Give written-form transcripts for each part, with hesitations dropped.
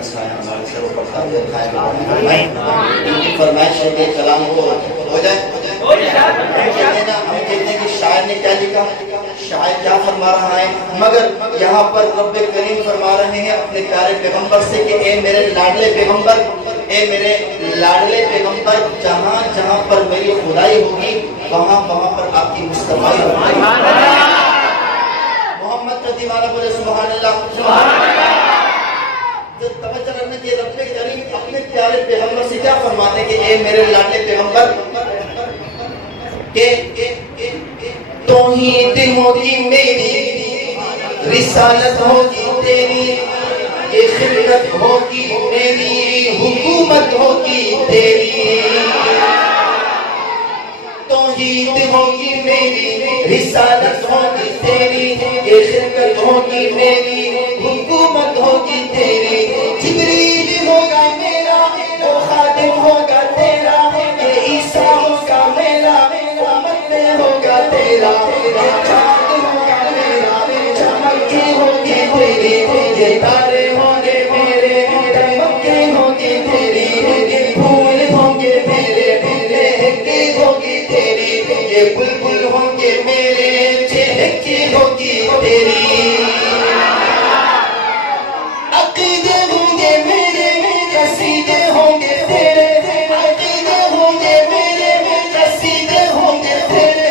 का साया हमारे से वो पड़ता है फरमाइश है कि कलाम हो जाए। हम कहते हैं कि शायर ने क्या लिखा, शायर क्या फरमा रहा है, मगर यहाँ पर रब करीम फरमा रहे हैं अपने प्यारे पैगंबर से कि ए मेरे लाडले पैगंबर, ए मेरे लाडले पैगंबर, जहाँ जहाँ पर मेरी खुदाई होगी वहाँ वहाँ पर आपकी मुस्तफाई होगी। मोहम्मद का दीवाना बोले सुभान अल्लाह। जो तवज्जो रखने की रब करीम अपने प्यारे पैगंबर से क्या फरमाते हैं कि ए मेरे लाडले पैगंबर के तौहीद होगी मेरी, रिसालत होगी तेरी, ये खिदमत होगी मेरी, हुकूमत होगी तेरी। तौहीद होगी मेरी, रिसालत होगी तेरी, ये खिदमत होगी मेरी, हुकूमत होगी तेरी। जिब्रील होगा मेरा, वो खादिम होगा तेरा, ये ईसा होगा मेरा, होगा तेरा, चाँद होगा मेरा, चमके होगी तेरी, ये तारे होंगे मेरे, चमके होगी तेरी, ये फूल होंगे मेरे, महके होगी तेरी, ये बुलबुल होंगे मेरे, चहके होगी तेरी। अक़ीदे होंगे मेरे, कसीदे होंगे तेरे, अक़ीदे होंगे मेरे, कसीदे होंगे तेरे,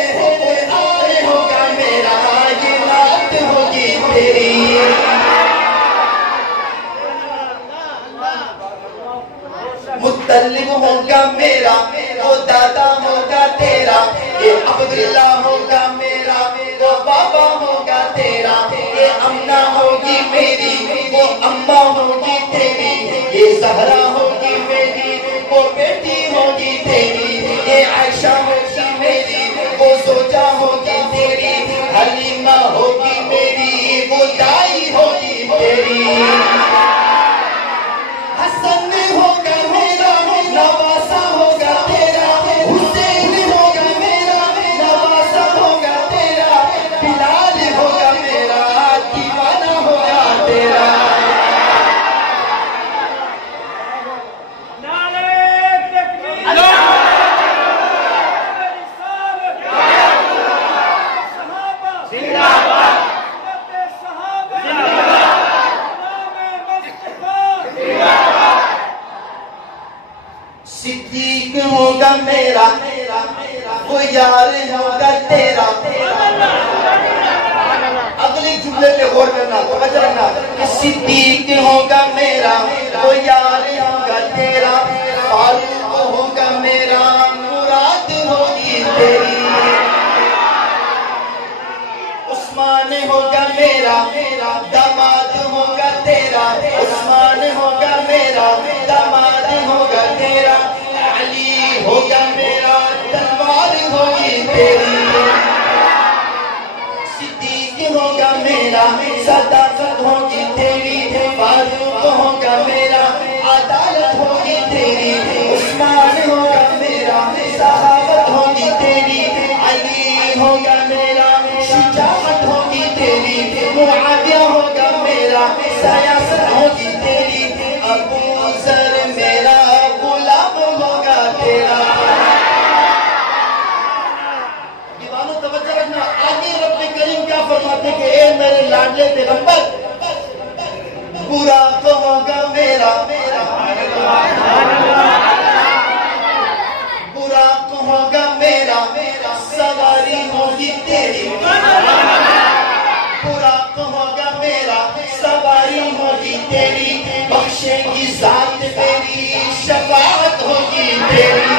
मुत्तलिब होगा मेरा, वो दादा होगा तेरा, ये अब्दुल्ला होगा मेरा, वो बाबा होगा तेरा, ये अम्ना होगी मेरी, वो अम्मा होगी तेरी, ये ज़हरा होगी मेरी, वो बेटी होगी तेरी, ये आयशा होगी मेरी, वो ज़ौजा होगी तेरी, हलीमा होगी मेरी, वो दाई होगी तेरी। हसन होगा मेरा, नवासा होगा तेरा, हुसैन होगा मेरा, नवासा होगा तेरा, बिलाल होगा मेरा, दीवाना होगा तेरा। सिद्दीक होगा मेरा, वो यार होगा तेरा। अगले जुमले पे गौर करना, तवज्जो रखना कि सिद्दीक होगा मेरा, वो यार होगा तेरा, फारूक होगा मेरा, मुराद होगी तेरी। उस्मान होगा मेरा, दामाद होगा तेरा, उस्मान होगा मेरा, दामाद होगा तेरा, अली होगा मेरा, तलवार होगी तेरी। सिद्दीक होगा मेरा, सदाकत होगी तेरी, फारूक होगा मेरा, अदालत होगी तेरी, उस्मान होगा मेरा, सहाबत होगी तेरी, अली होगा मेरा, शुजाअत होगी तेरी, मुआविया होगा मेरा, सियासत होगी तेरी, अबू ज़र मेरा, गुलाम होगा तेरा। दीवानों तवज्जो रखना, आगे रब करीम क्या फरमाते कि ए मेरे लाडले पैगंबर, बुरा तो होगा मेरा, बुरा तो होगा मेरा, सवारी होगी तेरी, बुरा तो होगा मेरा, सवारी होगी तेरी, बख्शेगी ज़ात तेरी, शफाअत होगी तेरी।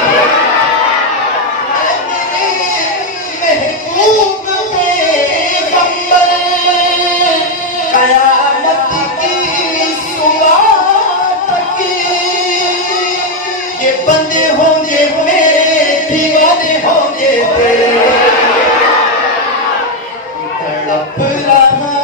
महबूब पैगंबर, क़यामत की सुबह तक ये बंदे होंगे मेरे, दीवाने होंगे तेरे। तड़प रहा हूँ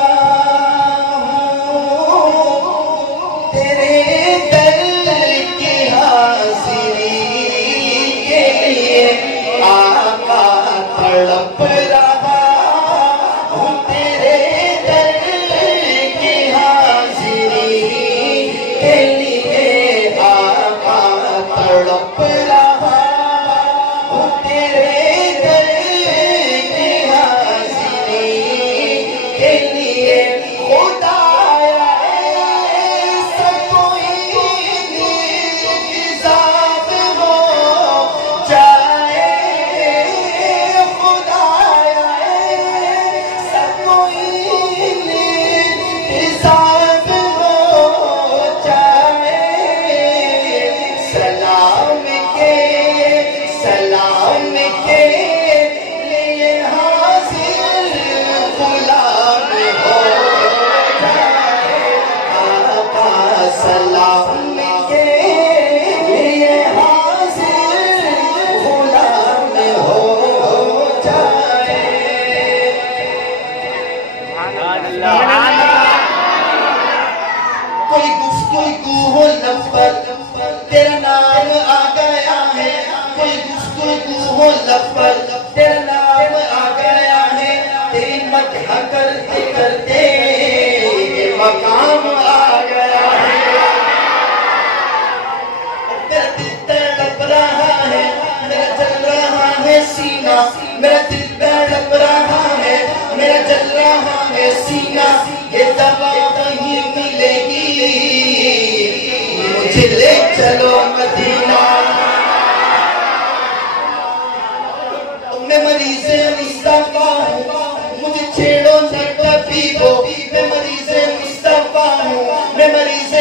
सलाम के लिए हाजिर गुलाम हो जाए। कोई गुफ्तगू हो लब पर तेरा नाम आ गया है, कोई गुफ्तगू हो लब पर तेरा नाम आ गया है, तेरी मदह करते करते ये मकाम आ गया है। मेरा दिल तड़प रहा है, मेरा जल रहा है सीना, मेरा दिल तड़प रहा है, मेरा जल रहा है सीना, ये दवा कहीं मिलेगी मुझे ले चलो मदीना। मैं मरीज़ मुस्तफा हूँ, मुझे छेड़ो न कभी वो, मैं मरीज़ मुस्तफा हूँ, मैं मरीज़